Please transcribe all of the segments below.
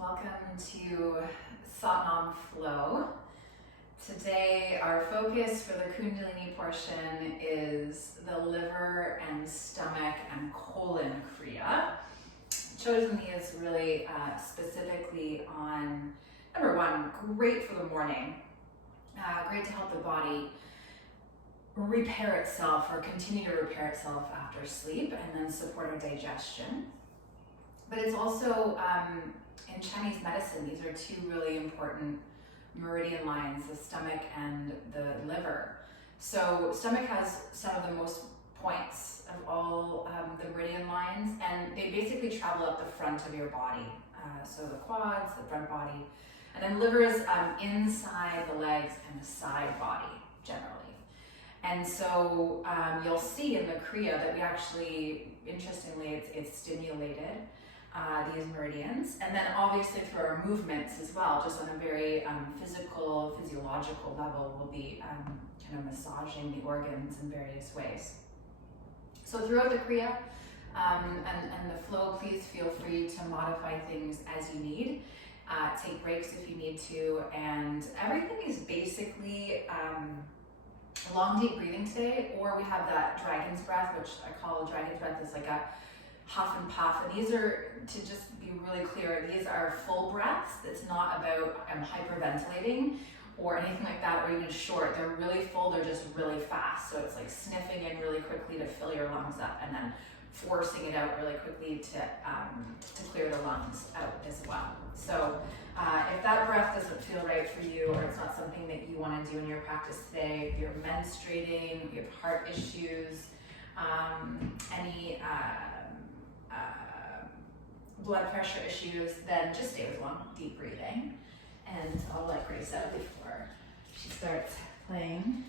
Welcome to Satnam Flow. Today our focus for the Kundalini portion is the liver and stomach and colon kriya. Chosen these really specifically on, number one, great for the morning, great to help the body repair itself or continue to repair itself after sleep and then support our digestion. But it's also, in Chinese medicine, these are two really important meridian lines, the stomach and the liver. So stomach has some of the most points of all the meridian lines, and they basically travel up the front of your body. So the quads, the front body, and then liver is inside the legs and the side body generally. And so you'll see in the kriya that we actually, interestingly, it's stimulated these meridians, and then obviously through our movements as well, just on a very physical, physiological level, we'll be kind of massaging the organs in various ways. So throughout the kriya and the flow, please feel free to modify things as you need. Take breaks if you need to, and everything is basically long deep breathing today, or we have that dragon's breath, which I call dragon's breath, is like a huff and puff, and these are, to just be really clear, these are full breaths. It's not about hyperventilating or anything like that, or even short. They're really full, they're just really fast. So it's like sniffing in really quickly to fill your lungs up and then forcing it out really quickly to clear the lungs out as well. So if that breath doesn't feel right for you, or it's not something that you want to do in your practice today, if you're menstruating, you have heart issues, any blood pressure issues, then just stay with long, deep breathing. And I'll let Grace out before she starts playing.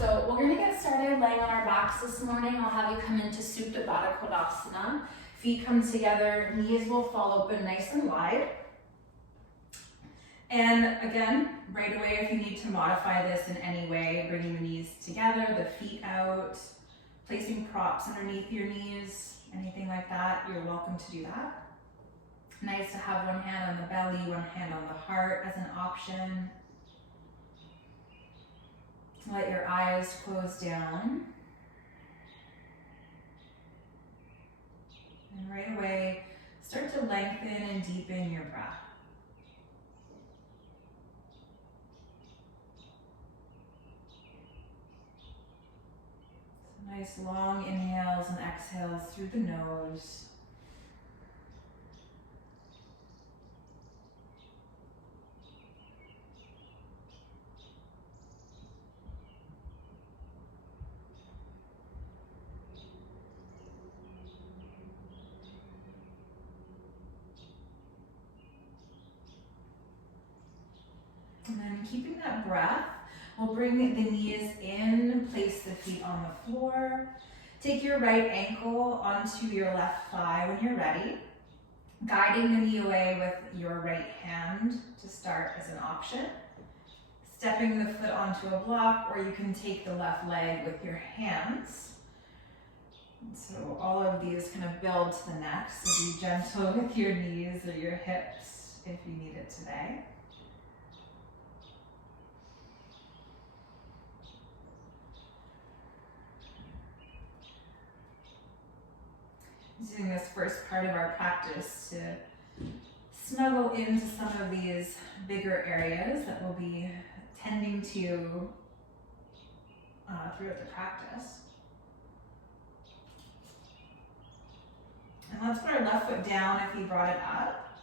So we're gonna get started laying on our backs this morning. I'll have you come into Supta Baddha Konasana. Feet come together, knees will fall open nice and wide. And again, right away, if you need to modify this in any way, bringing the knees together, the feet out, placing props underneath your knees, anything like that, you're welcome to do that. Nice to have one hand on the belly, one hand on the heart as an option. Let your eyes close down. And right away, start to lengthen and deepen your breath. Nice long inhales and exhales through the nose. And then keeping that breath, we'll bring the knees in, place the feet on the floor. Take your right ankle onto your left thigh when you're ready. Guiding the knee away with your right hand to start as an option. Stepping the foot onto a block, or you can take the left leg with your hands. And so all of these kind of build to the neck, so be gentle with your knees or your hips if you need it today. Using this first part of our practice to snuggle into some of these bigger areas that we'll be tending to throughout the practice. And let's put our left foot down if you brought it up.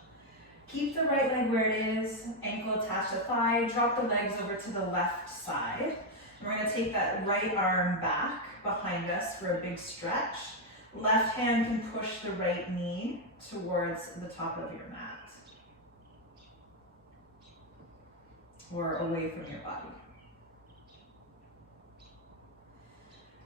Keep the right leg where it is, ankle attached to thigh, drop the legs over to the left side. And we're going to take that right arm back behind us for a big stretch. Left hand can push the right knee towards the top of your mat or away from your body.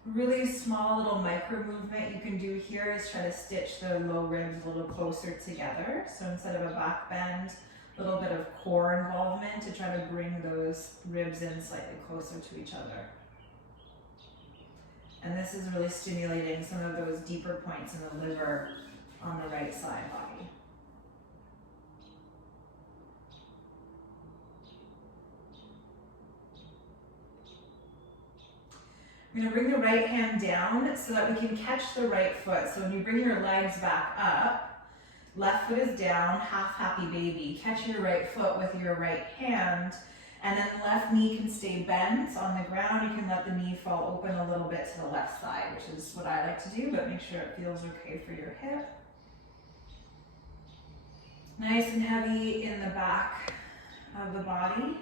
Really small little micro movement you can do here is try to stitch the low ribs a little closer together. So instead of a back bend, a little bit of core involvement to try to bring those ribs in slightly closer to each other. And this is really stimulating some of those deeper points in the liver on the right side body. I'm going to bring the right hand down so that we can catch the right foot. So when you bring your legs back up, left foot is down, half happy baby. Catch your right foot with your right hand, and then left knee can stay bent on the ground. You can let the knee fall open a little bit to the left side, which is what I like to do, but make sure it feels okay for your hip. Nice and heavy in the back of the body.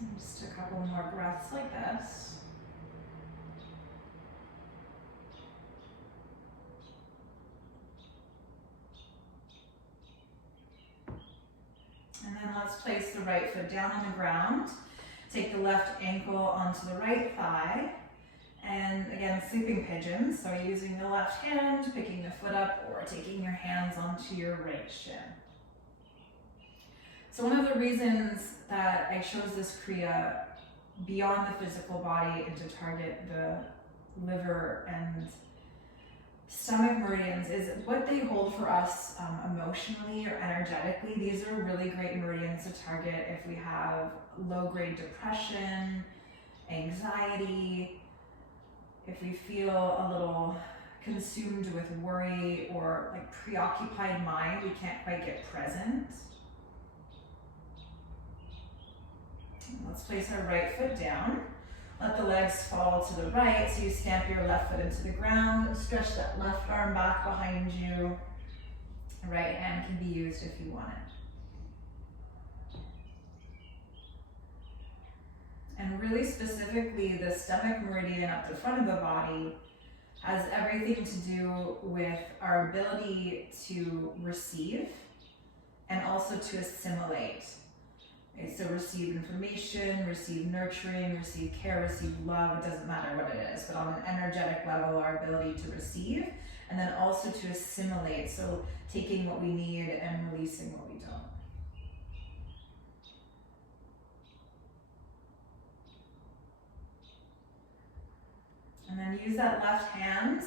And just a couple more breaths like this. And then let's place the right foot down on the ground. Take the left ankle onto the right thigh. And again, sleeping pigeon. So using the left hand, picking the foot up, or taking your hands onto your right shin. So one of the reasons that I chose this kriya beyond the physical body and to target the liver and stomach meridians is what they hold for us emotionally or energetically. These are really great meridians to target if we have low-grade depression, anxiety, if we feel a little consumed with worry or like preoccupied mind, we can't quite get present. Let's place our right foot down. Let the legs fall to the right, so you stamp your left foot into the ground. Stretch that left arm back behind you. The right hand can be used if you want it. And really specifically, the stomach meridian up the front of the body has everything to do with our ability to receive and also to assimilate. Okay, so receive information, receive nurturing, receive care, receive love, it doesn't matter what it is, but on an energetic level, our ability to receive, and then also to assimilate, so taking what we need and releasing what we don't. And then use that left hand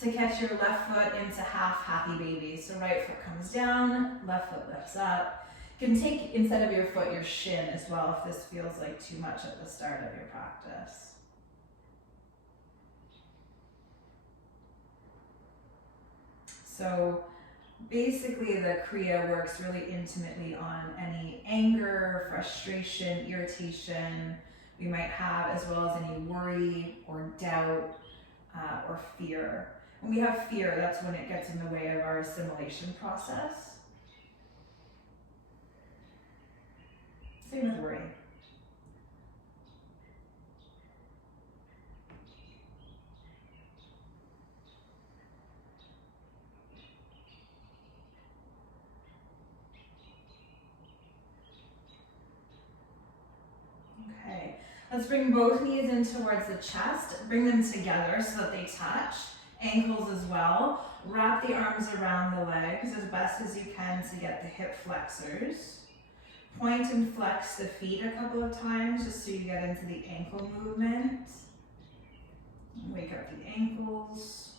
to catch your left foot into half happy baby. So right foot comes down, left foot lifts up. You can take, instead of your foot, your shin as well if this feels like too much at the start of your practice. So basically the kriya works really intimately on any anger, frustration, irritation we might have, as well as any worry or doubt or fear. When we have fear, that's when it gets in the way of our assimilation process. Same with worry. Okay, let's bring both knees in towards the chest. Bring them together so that they touch. Ankles as well. Wrap the arms around the legs as best as you can to get the hip flexors. Point and flex the feet a couple of times just so you get into the ankle movement. Wake up the ankles.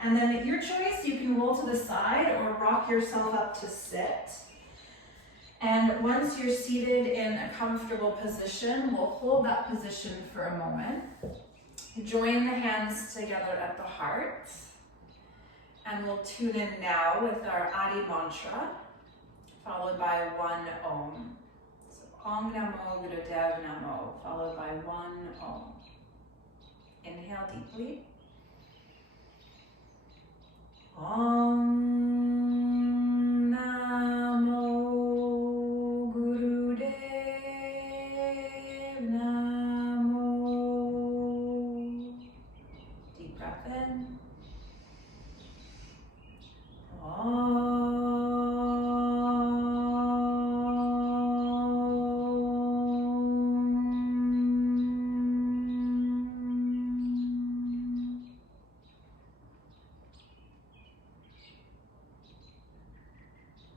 And then at your choice, you can roll to the side or rock yourself up to sit. And once you're seated in a comfortable position, we'll hold that position for a moment. Join the hands together at the heart. And we'll tune in now with our Adi mantra, followed by one Om. So Om Namo Gurudev Namo, followed by one Om. Inhale deeply. Om Namo Gurudev Namo. Deep breath in.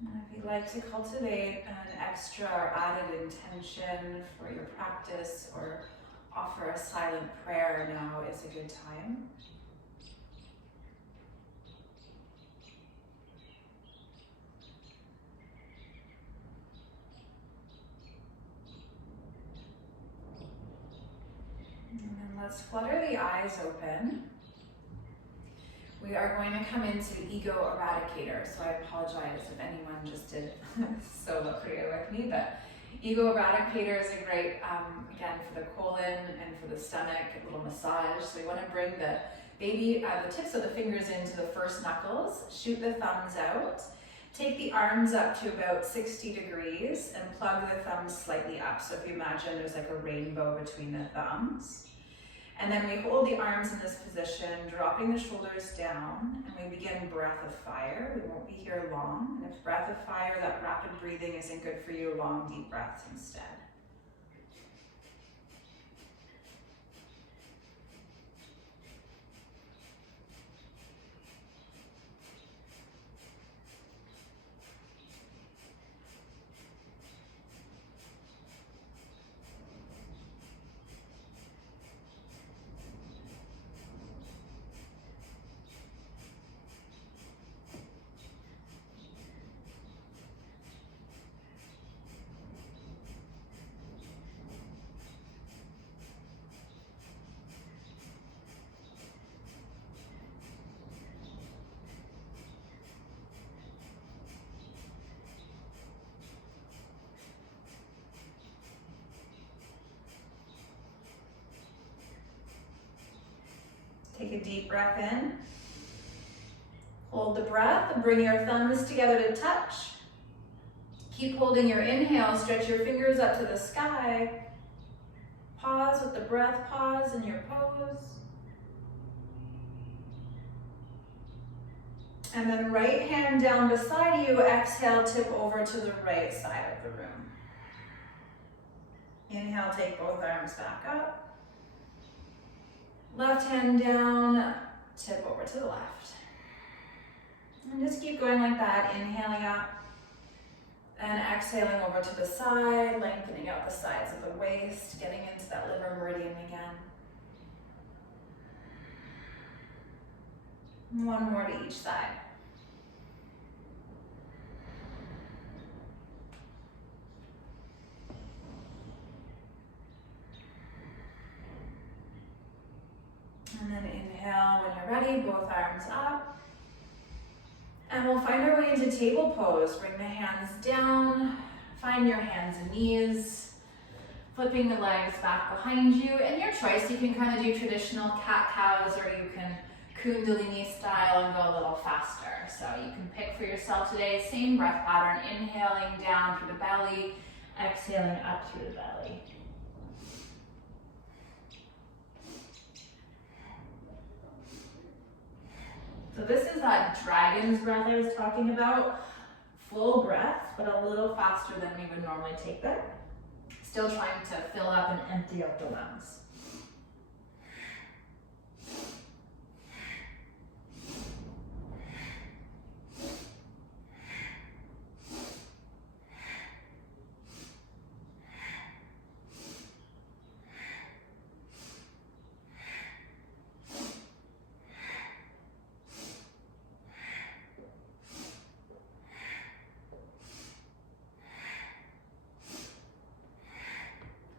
And if you'd like to cultivate an extra or added intention for your practice or offer a silent prayer, now is a good time. And then let's flutter the eyes open. We are going to come into ego eradicator. So I apologize if anyone just did solo kriya with me, but ego eradicator is a great, again, for the colon and for the stomach, a little massage. So we want to bring the the tips of the fingers into the first knuckles, shoot the thumbs out, take the arms up to about 60 degrees and plug the thumbs slightly up. So if you imagine there's like a rainbow between the thumbs. And then we hold the arms in this position, dropping the shoulders down, and we begin breath of fire. We won't be here long. And if breath of fire, that rapid breathing isn't good for you, long, deep breaths instead. Take a deep breath in. Hold the breath and bring your thumbs together to touch. Keep holding your inhale, stretch your fingers up to the sky. Pause with the breath, pause in your pose. And then right hand down beside you, exhale, tip over to the right side of the room. Inhale, take both arms back up. Left hand down, tip over to the left. And just keep going like that, inhaling up and exhaling over to the side, lengthening out the sides of the waist, getting into that liver meridian again. One more to each side. And then inhale when you're ready, both arms up. And we'll find our way into table pose. Bring the hands down, find your hands and knees, flipping the legs back behind you. And your choice, you can kind of do traditional cat-cows or you can kundalini style and go a little faster. So you can pick for yourself today, same breath pattern, inhaling down through the belly, exhaling up through the belly. So this is that dragon's breath I was talking about. Full breath, but a little faster than we would normally take them. Still trying to fill up and empty out the lungs.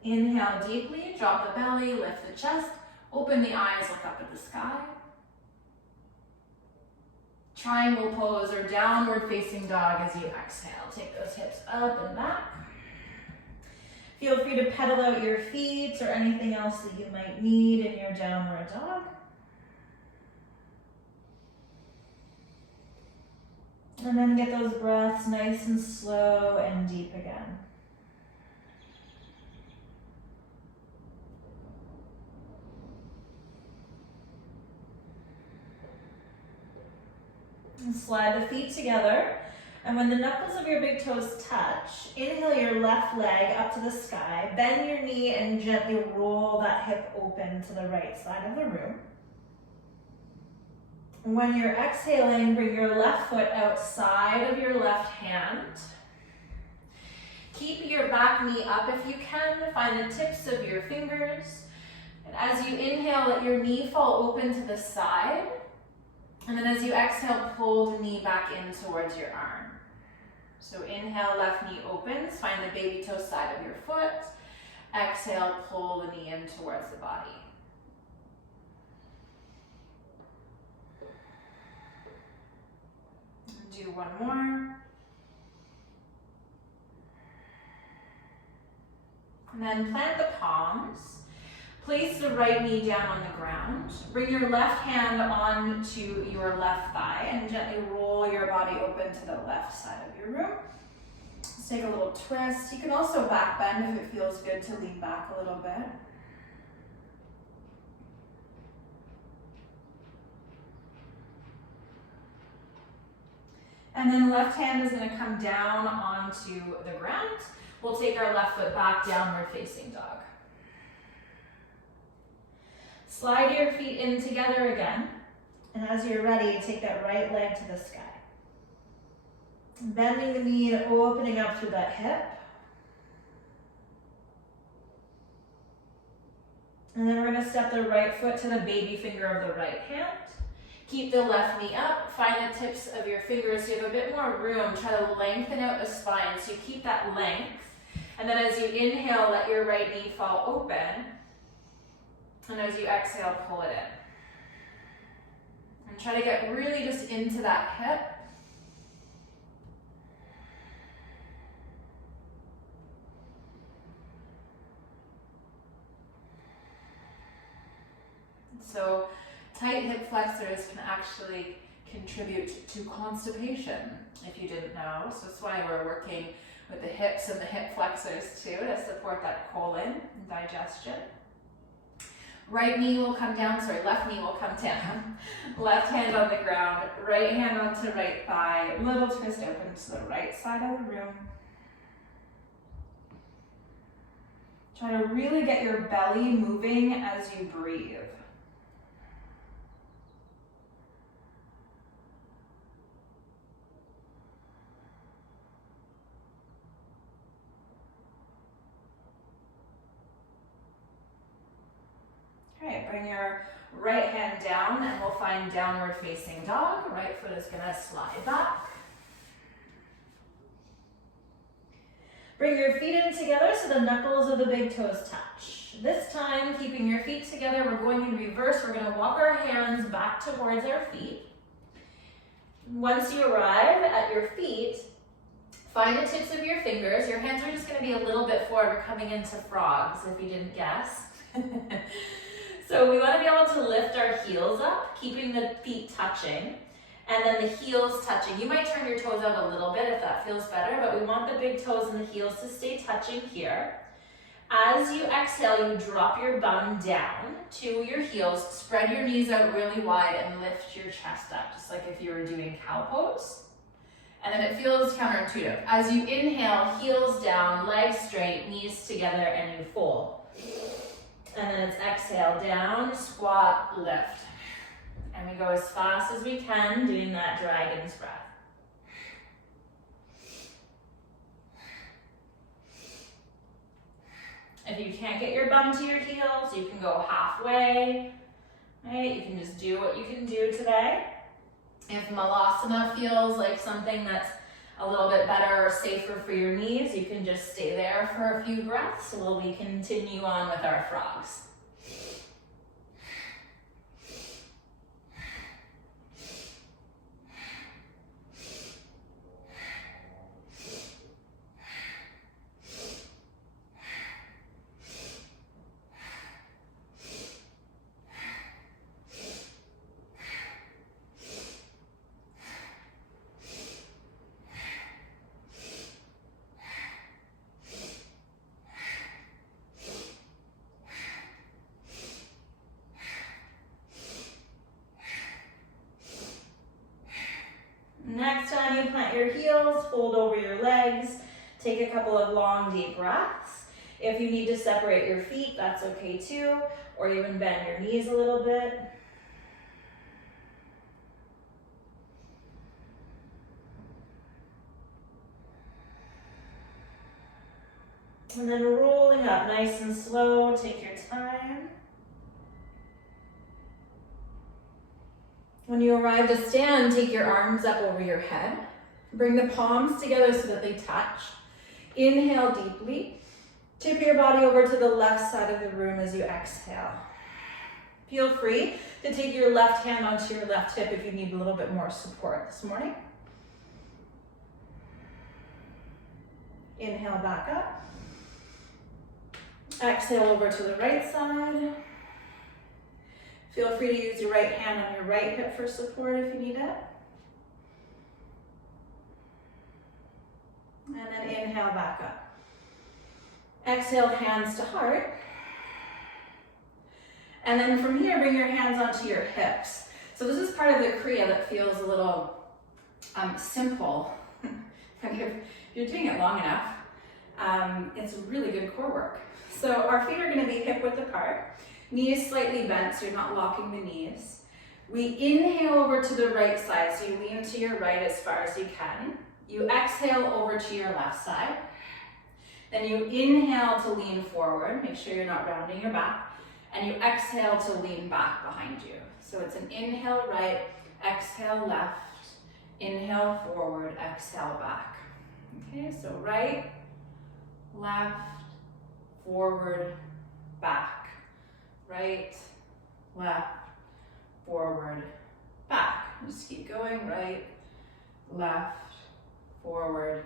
Inhale deeply, drop the belly, lift the chest, open the eyes, look up at the sky. Triangle pose or downward facing dog as you exhale. Take those hips up and back. Feel free to pedal out your feet or anything else that you might need in your downward dog. And then get those breaths nice and slow and deep again. And slide the feet together, and when the knuckles of your big toes touch, inhale your left leg up to the sky, bend your knee and gently roll that hip open to the right side of the room. When you're exhaling, bring your left foot outside of your left hand. Keep your back knee up if you can. Find the tips of your fingers. And as you inhale, let your knee fall open to the side. And then as you exhale, pull the knee back in towards your arm. So inhale, left knee opens. Find the baby toe side of your foot. Exhale, pull the knee in towards the body. Do one more. And then plant the palms. Place the right knee down on the ground. Bring your left hand onto your left thigh and gently roll your body open to the left side of your room. Let's take a little twist. You can also back bend if it feels good to lean back a little bit. And then left hand is going to come down onto the ground. We'll take our left foot back, downward facing dog. Slide your feet in together again. And as you're ready, take that right leg to the sky. Bending the knee and opening up through that hip. And then we're going to step the right foot to the baby finger of the right hand. Keep the left knee up. Find the tips of your fingers so you have a bit more room. Try to lengthen out the spine so you keep that length. And then as you inhale, let your right knee fall open. And as you exhale, pull it in. And try to get really just into that hip. So tight hip flexors can actually contribute to constipation, if you didn't know. So that's why we're working with the hips and the hip flexors too, to support that colon and digestion. Right knee will come down, left knee will come down. Left hand on the ground, right hand onto right thigh, little twist open to the right side of the room. Try to really get your belly moving as you breathe. Bring your right hand down and we'll find downward facing dog. Right foot is going to slide back. Bring your feet in together so the knuckles of the big toes touch. This time, keeping your feet together, we're going in reverse. We're going to walk our hands back towards our feet. Once you arrive at your feet, find the tips of your fingers. Your hands are just going to be a little bit forward. We're coming into frogs, if you didn't guess. So we want to be able to lift our heels up, keeping the feet touching, and then the heels touching. You might turn your toes out a little bit if that feels better, but we want the big toes and the heels to stay touching here. As you exhale, you drop your bum down to your heels, spread your knees out really wide, and lift your chest up, just like if you were doing cow pose. And then it feels counterintuitive. As you inhale, heels down, legs straight, knees together, and you fold. And then it's exhale, down, squat, lift. And we go as fast as we can, doing that dragon's breath. If you can't get your bum to your heels, you can go halfway, right? You can just do what you can do today. If malasana feels like something that's a little bit better or safer for your knees, you can just stay there for a few breaths while we continue on with our frogs. Next time you plant your heels, fold over your legs, take a couple of long, deep breaths. If you need to separate your feet, that's okay too, or even bend your knees a little bit. And then rolling up nice and slow, take your time. When you arrive to stand, take your arms up over your head. Bring the palms together so that they touch. Inhale deeply. Tip your body over to the left side of the room as you exhale. Feel free to take your left hand onto your left hip if you need a little bit more support this morning. Inhale back up. Exhale over to the right side. Feel free to use your right hand on your right hip for support if you need it. And then inhale back up. Exhale, hands to heart. And then from here, bring your hands onto your hips. So this is part of the kriya that feels a little simple. And if you're doing it long enough, it's really good core work. So our feet are going to be hip width apart. Knees slightly bent, so you're not locking the knees. We inhale over to the right side, so you lean to your right as far as you can. You exhale over to your left side. Then you inhale to lean forward. Make sure you're not rounding your back. And you exhale to lean back behind you. So it's an inhale right, exhale left, inhale forward, exhale back. Okay, so right, left, forward, back. Right, left, forward, back. Just keep going, right, left, forward,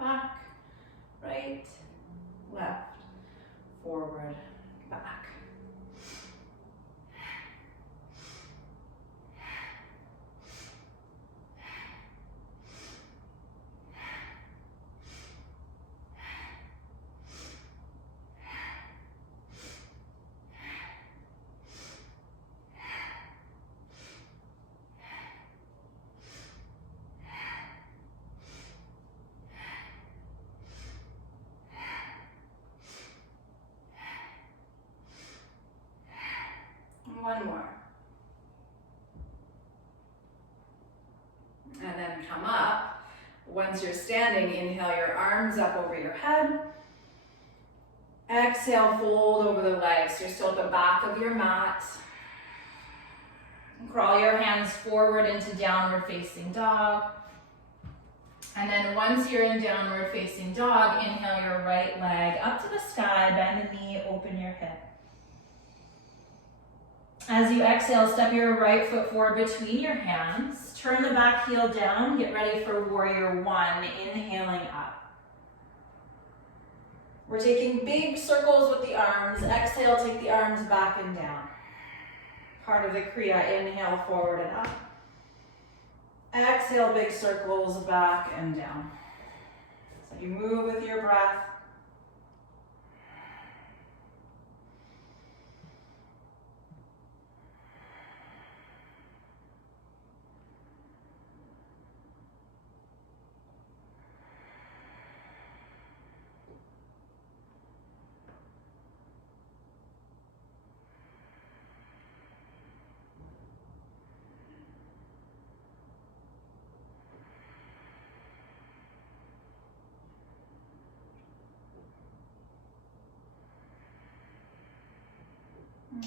back. Right, left, forward, back. One more. And then come up. Once you're standing, inhale your arms up over your head. Exhale, fold over the legs. You're still at the back of your mat. Crawl your hands forward into downward facing dog. And then once you're in downward facing dog, inhale your right leg up to the sky, bend the knee, open your hip. As you exhale, step your right foot forward between your hands. Turn the back heel down. Get ready for warrior one, inhaling up. We're taking big circles with the arms. Exhale, take the arms back and down. Part of the kriya, inhale forward and up. Exhale, big circles back and down. So you move with your breath.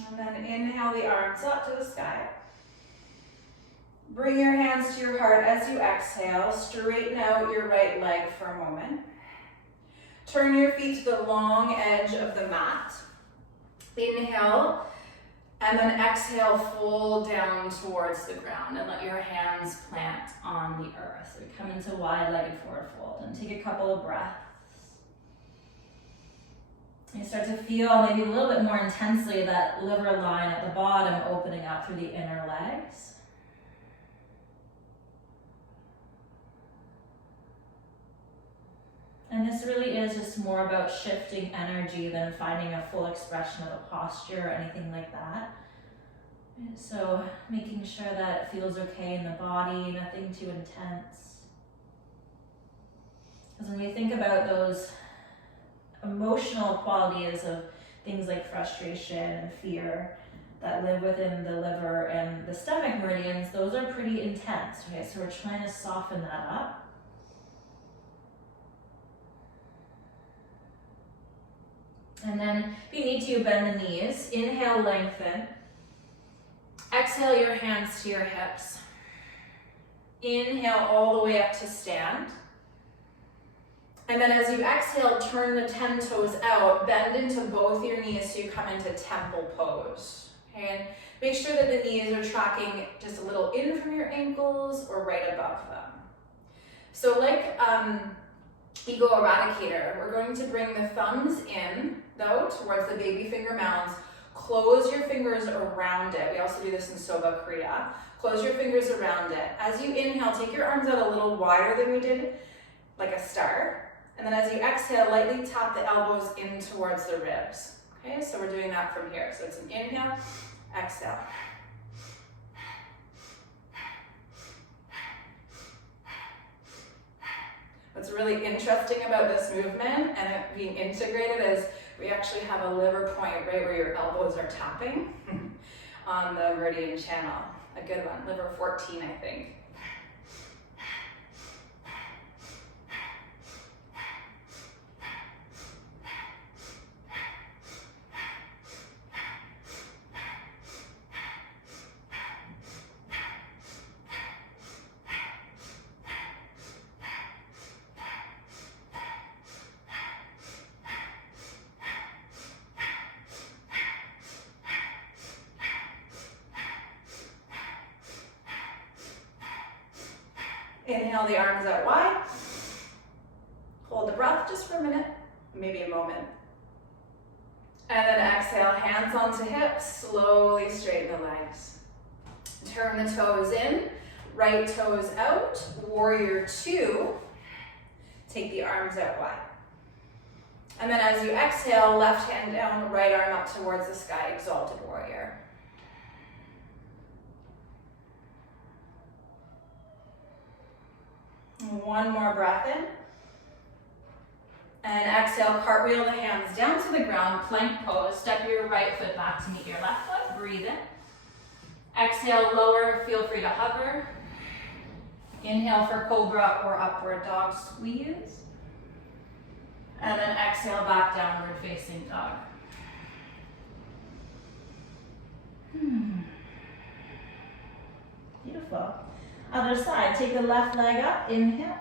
And then inhale the arms up to the sky. Bring your hands to your heart as you exhale. Straighten out your right leg for a moment. Turn your feet to the long edge of the mat. Inhale, and then exhale, fold down towards the ground and let your hands plant on the earth. So we come into wide-legged forward fold and take a couple of breaths. You start to feel maybe a little bit more intensely that liver line at the bottom opening up through the inner legs. And this really is just more about shifting energy than finding a full expression of a posture or anything like that. So making sure that it feels okay in the body, nothing too intense. Because when we think about those emotional qualities of things like frustration and fear that live within the liver and the stomach meridians, those are pretty intense, right? So we're trying to soften that up. And then if you need to, bend the knees. Inhale, lengthen. Exhale your hands to your hips. Inhale all the way up to stand. And then as you exhale, turn the 10 toes out, bend into both your knees so you come into temple pose. Okay? And make sure that the knees are tracking just a little in from your ankles or right above them. So like Ego Eradicator, we're going to bring the thumbs in, though, towards the baby finger mounds. Close your fingers around it. We also do this in Soba Kriya. Close your fingers around it. As you inhale, take your arms out a little wider than we did, like a star. And then as you exhale, lightly tap the elbows in towards the ribs. Okay, so we're doing that from here. So it's an inhale, exhale. What's really interesting about this movement and it being integrated is we actually have a liver point right where your elbows are tapping on the meridian channel. A good one, liver 14, I think. Inhale the arms out wide. Hold the breath just for a minute, maybe a moment. And then exhale, hands onto hips, slowly straighten the legs. Turn the toes in, right toes out, warrior 2. Take the arms out wide. And then as you exhale, left hand down, right arm up towards the sky, exalted warrior. One more breath in. And exhale, cartwheel the hands down to the ground, plank pose. Step your right foot back to meet your left foot. Breathe in. Exhale, lower, feel free to hover. Inhale for cobra or upward dog squeeze. And then exhale, back downward facing dog. Beautiful. Other side, take the left leg up, inhale.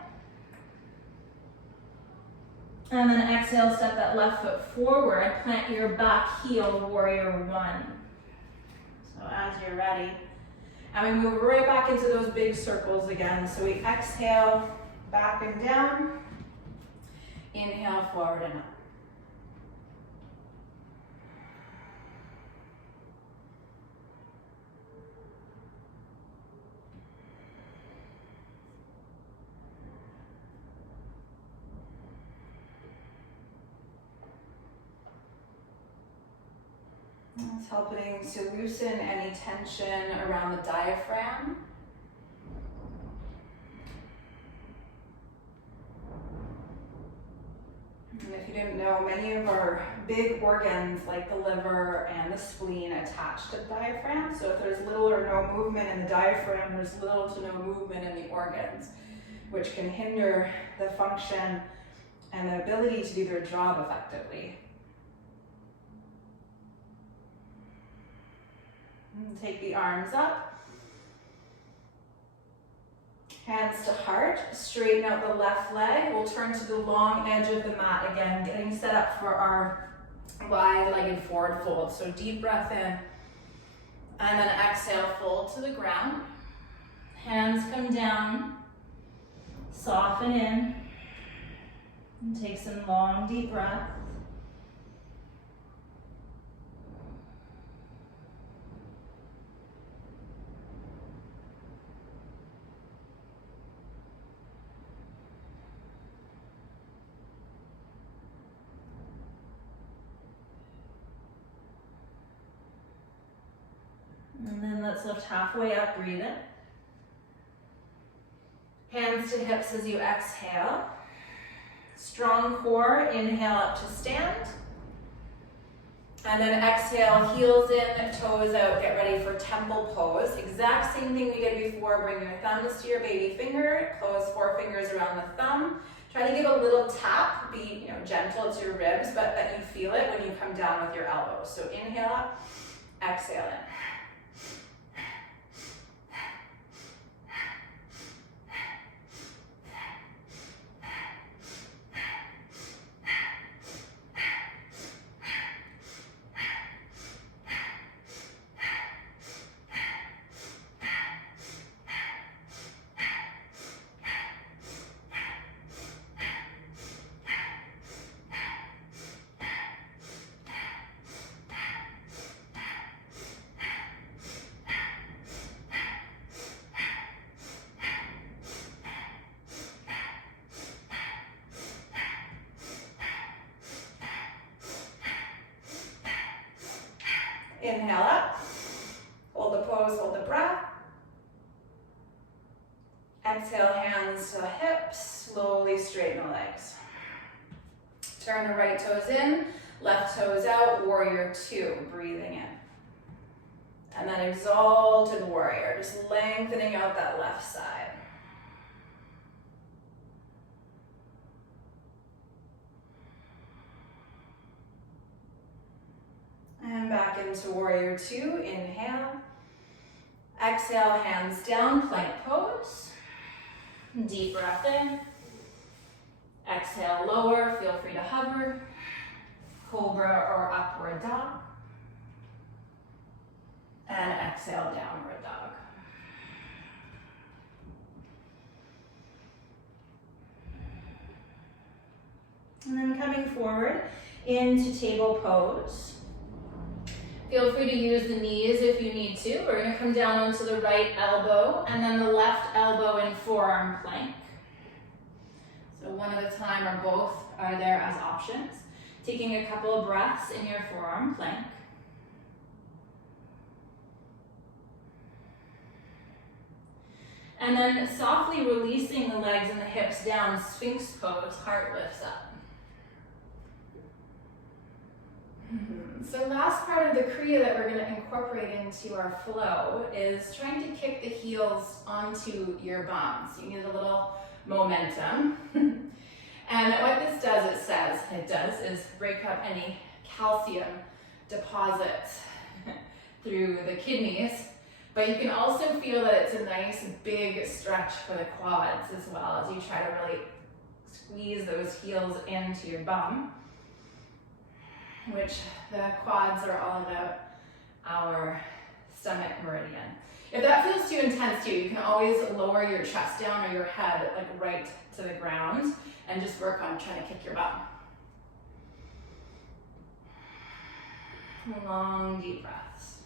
And then exhale, step that left foot forward, plant your back heel, warrior 1. So as you're ready. And we move right back into those big circles again. So we exhale, back and down. Inhale, forward and up. It's helping to loosen any tension around the diaphragm. And if you didn't know, many of our big organs like the liver and the spleen attach to the diaphragm. So if there's little or no movement in the diaphragm, there's little to no movement in the organs, which can hinder the function and the ability to do their job effectively. And take the arms up. Hands to heart, straighten out the left leg. We'll turn to the long edge of the mat again, getting set up for our wide-legged forward fold. So deep breath in, and then exhale, fold to the ground. Hands come down, soften in, and take some long, deep breaths. And then let's lift halfway up, breathe in. Hands to hips as you exhale. Strong core, inhale up to stand. And then exhale, heels in, toes out, get ready for temple pose. Exact same thing we did before, bring your thumbs to your baby finger, close 4 fingers around the thumb. Try to give a little tap, be gentle to your ribs, but that you feel it when you come down with your elbows. So inhale up, exhale in. Inhale up, hold the pose, hold the breath. Exhale, hands to the hips, slowly straighten the legs. Turn the right toes in, left toes out, warrior two, breathing in. And then exalted warrior, just lengthening out that left side. And back into warrior two, inhale. Exhale, hands down, plank pose. Deep breath in. Exhale, lower, feel free to hover. Cobra or upward dog. And exhale, downward dog. And then coming forward into table pose. Feel free to use the knees if you need to. We're going to come down onto the right elbow and then the left elbow in forearm plank. So one at a time or both are there as options. Taking a couple of breaths in your forearm plank. And then softly releasing the legs and the hips down, Sphinx pose, heart lifts up. So last part of the kriya that we're going to incorporate into our flow is trying to kick the heels onto your bum. So you need a little momentum. And what this does is break up any calcium deposits through the kidneys. But you can also feel that it's a nice big stretch for the quads as well as you try to really squeeze those heels into your bum, which the quads are all about our stomach meridian. If that feels too intense to you, you can always lower your chest down or your head like right to the ground and just work on trying to kick your bum. Long, deep breaths.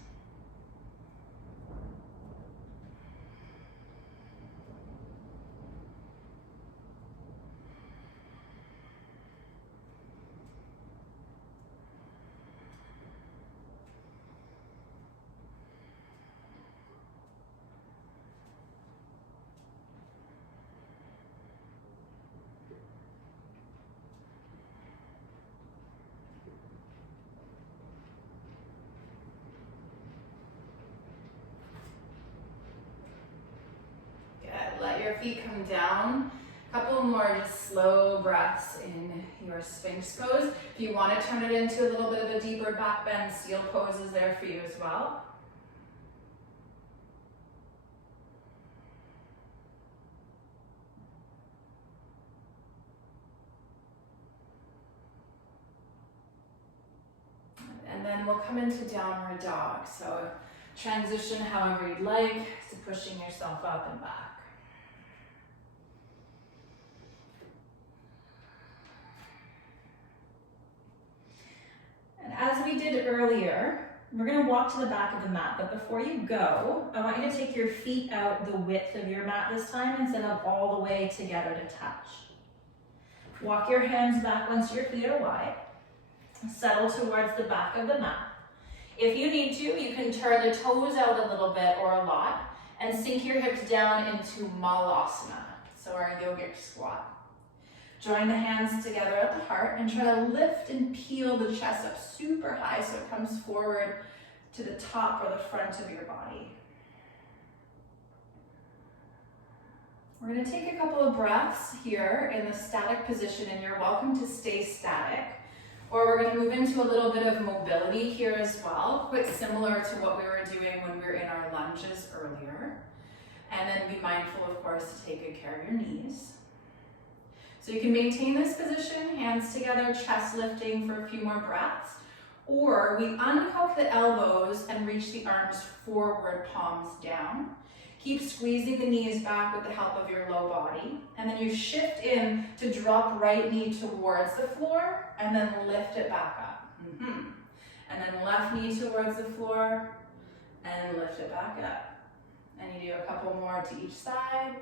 Let your feet come down. A couple more just slow breaths in your Sphinx pose. If you want to turn it into a little bit of a deeper back bend, seal pose is there for you as well. And then we'll come into downward dog. So transition however you'd like to pushing yourself up and back. And as we did earlier, we're going to walk to the back of the mat, but before you go, I want you to take your feet out the width of your mat this time instead of all the way together to touch. Walk your hands back once your feet are wide. Settle towards the back of the mat. If you need to, you can turn the toes out a little bit or a lot and sink your hips down into Malasana, so our yogic squat. Join the hands together at the heart and try to lift and peel the chest up super high so it comes forward to the top or the front of your body. We're going to take a couple of breaths here in the static position, and you're welcome to stay static. Or we're going to move into a little bit of mobility here as well, quite similar to what we were doing when we were in our lunges earlier. And then be mindful, of course, to take good care of your knees. So you can maintain this position, hands together, chest lifting for a few more breaths. Or we unhook the elbows and reach the arms forward, palms down. Keep squeezing the knees back with the help of your low body. And then you shift in to drop right knee towards the floor and then lift it back up. And then left knee towards the floor and lift it back up. And you do a couple more to each side.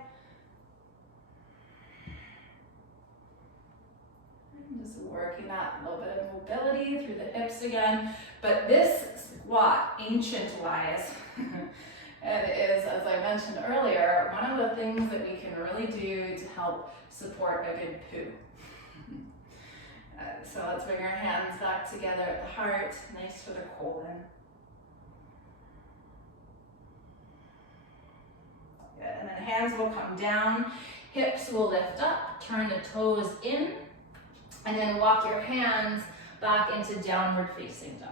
And just working that little bit of mobility through the hips again. But this squat, ancient-wise, it is, as I mentioned earlier, one of the things that we can really do to help support a good poo. So let's bring our hands back together at the heart, nice for the colon. Good, and then hands will come down, hips will lift up, turn the toes in, and then walk your hands back into downward facing dog.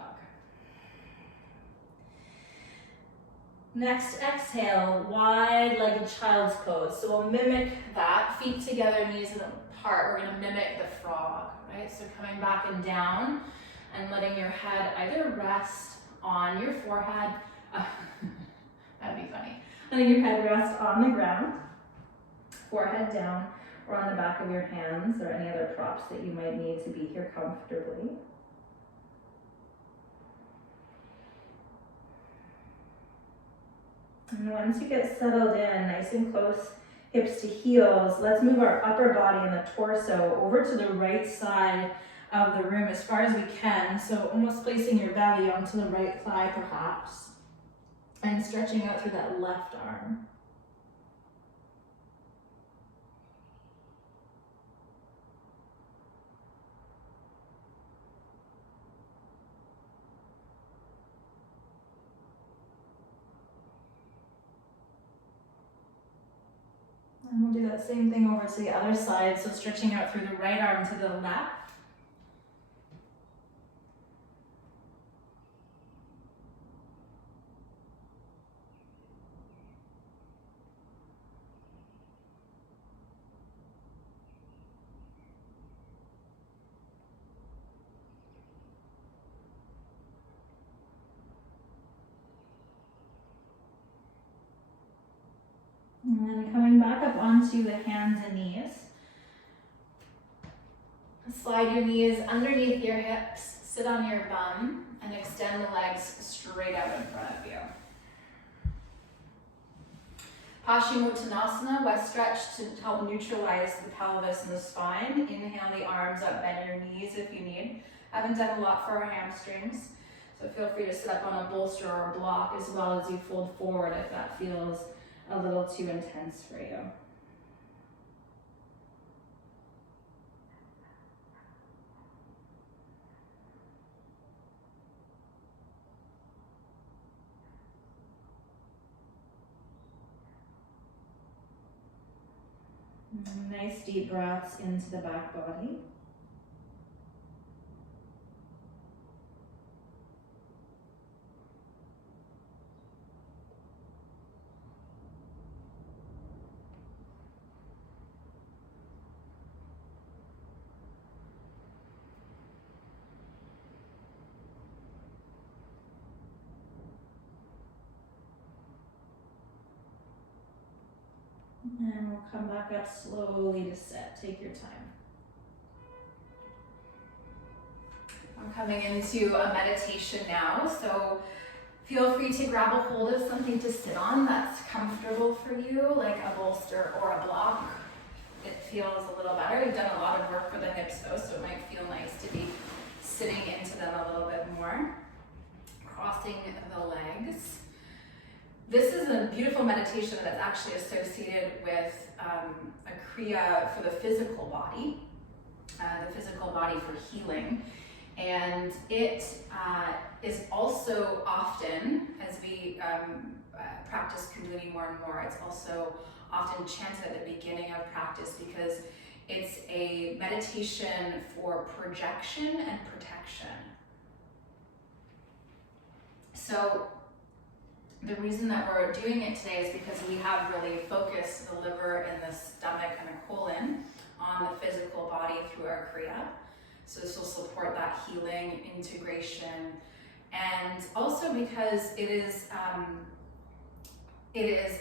Next, exhale, wide-legged child's pose. So we'll mimic that, feet together, knees apart. We're gonna mimic the frog, right? So coming back and down and letting your head either rest on your forehead, that'd be funny. Letting your head rest on the ground, forehead down, or on the back of your hands, or any other props that you might need to be here comfortably. And once you get settled in, nice and close, hips to heels, let's move our upper body and the torso over to the right side of the room as far as we can. So almost placing your belly onto the right thigh perhaps, and stretching out through that left arm. And we'll do that same thing over to the other side, so stretching out through the right arm to the left. And then coming back up onto the hands and knees. Slide your knees underneath your hips, sit on your bum, and extend the legs straight out in front of you. Paschimottanasana, west stretch to help neutralize the pelvis and the spine. Inhale the arms up, bend your knees if you need. Haven't done a lot for our hamstrings, so feel free to sit up on a bolster or a block as well as you fold forward if that feels a little too intense for you. Nice deep breaths into the back body. And we'll come back up slowly to sit. Take your time. I'm coming into a meditation now, so feel free to grab a hold of something to sit on that's comfortable for you, like a bolster or a block. It feels a little better. We've done a lot of work for the hips though, so it might feel nice to be sitting into them a little bit more. Crossing the legs. This is a beautiful meditation that's actually associated with a kriya for the physical body for healing. And it is also often, as we practice Kundalini more and more, it's also often chanted at the beginning of practice because it's a meditation for projection and protection. So the reason that we're doing it today is because we have really focused the liver and the stomach and the colon on the physical body through our kriya. So this will support that healing, integration, and also because it is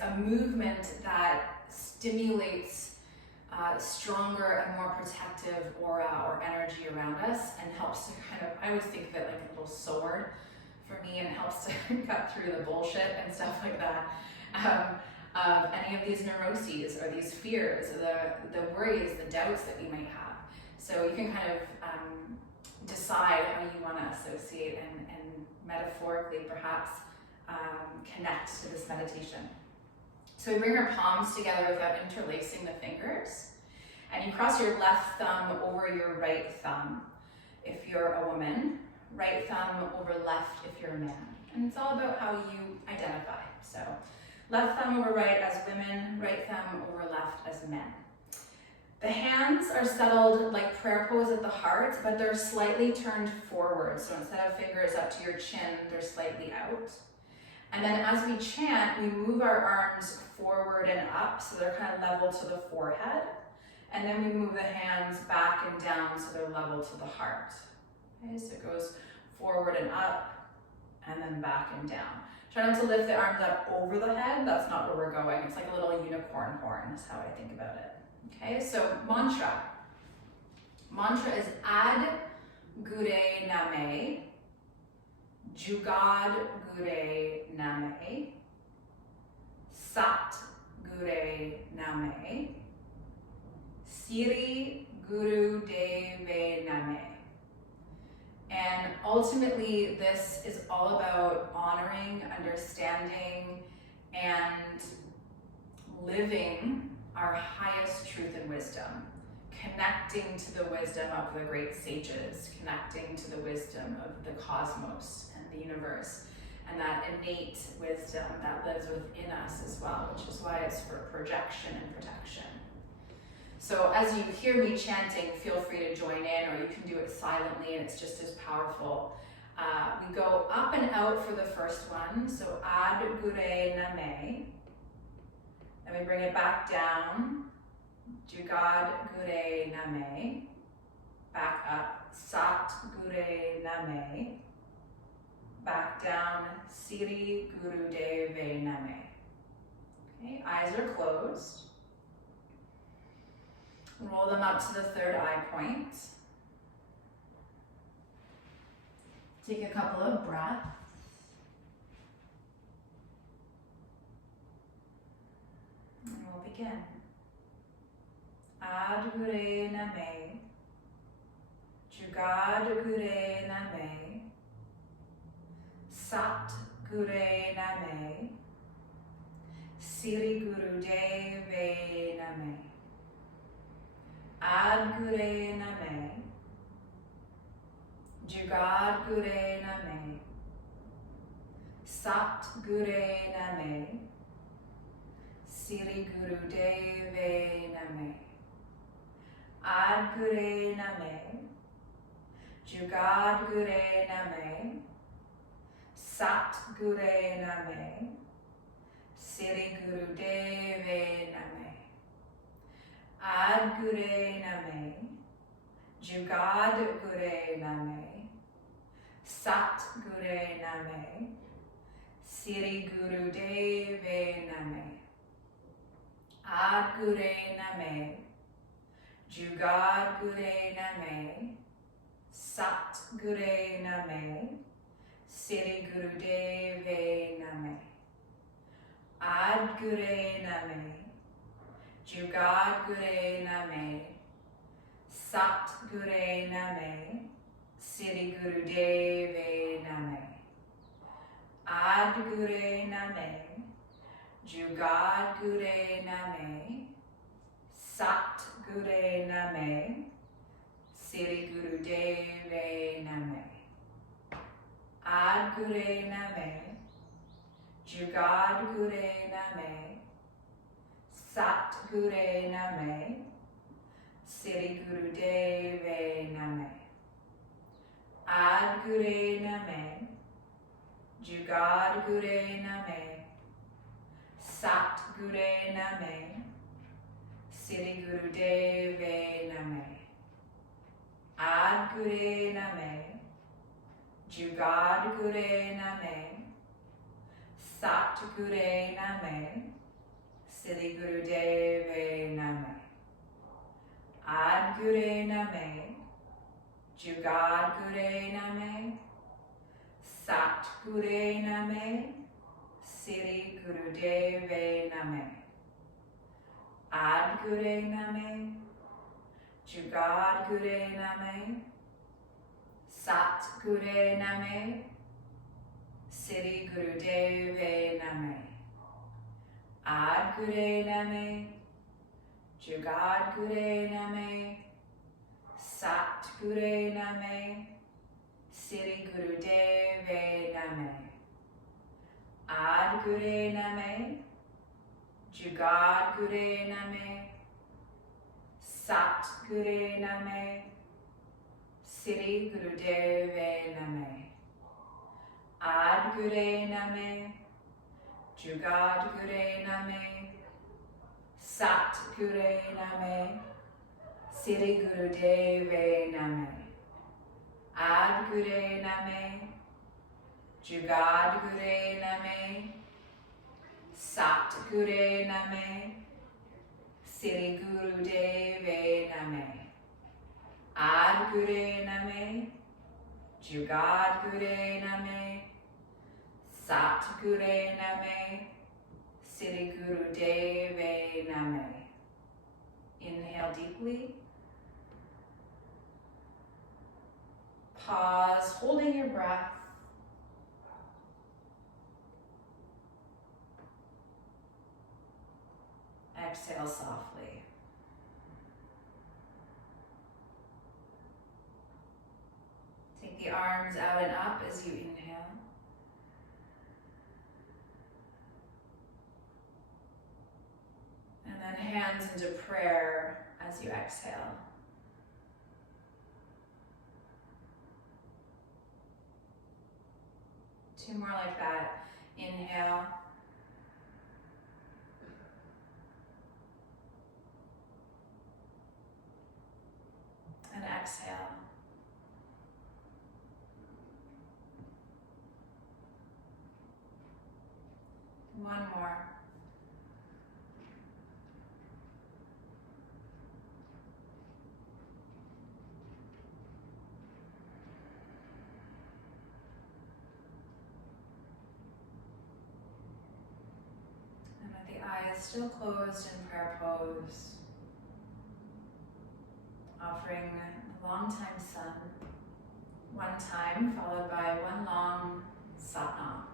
a movement that stimulates stronger and more protective aura or energy around us and helps to kind of, I always think of it like a little sword for me, and helps to cut through the bullshit and stuff like that of any of these neuroses or these fears or the worries, the doubts that we might have. So you can kind of decide how you want to associate and metaphorically perhaps connect to this meditation. So we bring our palms together without interlacing the fingers, and you cross your left thumb over your right thumb if you're a woman, right thumb over left if you're a man. And it's all about how you identify. So left thumb over right as women, right thumb over left as men. The hands are settled like prayer pose at the heart, but they're slightly turned forward. So instead of fingers up to your chin, they're slightly out. And then as we chant, we move our arms forward and up, so they're kind of level to the forehead. And then we move the hands back and down, so they're level to the heart. Okay, so it goes forward and up, and then back and down. Try not to lift the arms up over the head. That's not where we're going. It's like a little unicorn horn is how I think about it. Okay, so mantra. Mantra is Ad Gure Name, Jugad Gure Name, Sat Gure Name, Siri Guru Deve Name. And ultimately, this is all about honoring, understanding, and living our highest truth and wisdom, connecting to the wisdom of the great sages, connecting to the wisdom of the cosmos and the universe, and that innate wisdom that lives within us as well, which is why it's for projection and protection. So as you hear me chanting, feel free to join in, or you can do it silently, and it's just as powerful. We go up and out for the first one, so Ad Gure Name. Then we bring it back down, Jugad Gure Name. Back up, Sat Gure Name. Back down, Siri Guru Deve Name. Okay, eyes are closed. Roll them up to the third eye point. Take a couple of breaths. And we'll begin. Ad Gure Name, Jugad Gure Name, Sat Gure Name, Siri Guru Deve Name. Ad Gure Name, Jugad Gure Name, Sat Gure Name, Siri Guru Deve Name. Ad Gure Name, Jugad Gure Name, Sat Gure Name, Siri Guru Deve Name. Ad Gure Name, Jugad Gure Name, Sat Gure Name, Siri Guru Deve Name. Ad Gure Name, Jugad Gure Name, Sat Gure Name, Siri Guru Deve Name. Ad Gure Name, Jugad Gure Name, Sat Gure Name, Siri Guru Deve Name. Ad Gure Name, Jugad Gure Name, Sat Gure Name, Siri Guru Deve Name. Ad Gure Name, Jugad Gure Name, Sat Gure Name, Siri Guru Deve Name, Ad Gure Name, Jugad Gure Name, Sat Gure Name, Siri Guru Deve Name, Ad Gure Name, Jugad Gure Name, Sat Gure Name, Siri Guru Deve Name, Ad Gure Name, Jugad Gure Name, Sat Gure Name, Siri Guru Deve Name, Ad Gure Name, Jugad Gure Name, Sat Gure Name, Siri Guru Deve Name, Ad Gure Name, Jugad Gure Name, Sat Gure Name, Siri Guru Deve Name, Ad Gure Name, Jugad Gure Name, Sat Gure Name, Siri Guru Deve Name, Ad Gure Name, Jugad Gure Name, Sat Gure Name, Siri Guru Deve Name, Ad Gure Name, Jugad Gure Name, Sat Gure Name, Siri Guru Deve Name, Ad Gure Name, Jugad Gure Name, Sat Gure Name, Siri Guru Deve Name. Inhale deeply. Pause, holding your breath. Exhale softly. Take the arms out and up as you inhale. And then hands into prayer as you exhale. Two more like that. Inhale. And exhale. One more. And with the eyes still closed in prayer pose, offering the long time sun, one time followed by one long Satnam.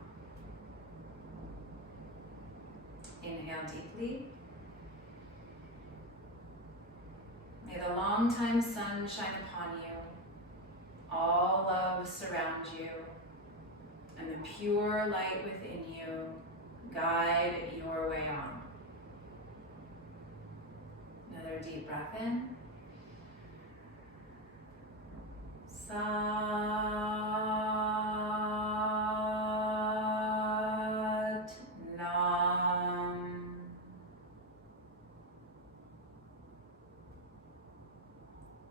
Inhale deeply. May the long time sun shine upon you, all love surround you, and the pure light within you guide your way on. Another deep breath in. Sat-nam.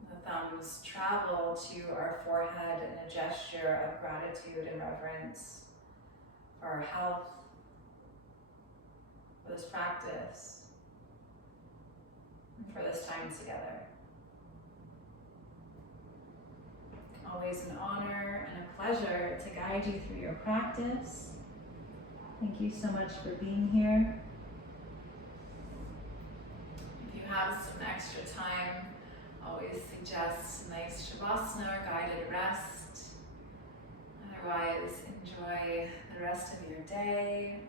The thumbs travel to our forehead in a gesture of gratitude and reverence for our health, for this practice, and for this time together. Always an honor and a pleasure to guide you through your practice. Thank you so much for being here. If you have some extra time, always suggest nice shavasana or guided rest. Otherwise, enjoy the rest of your day